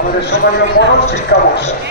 আমাদের সম্মানীয় মনোজ শিক্ষা মহাশয়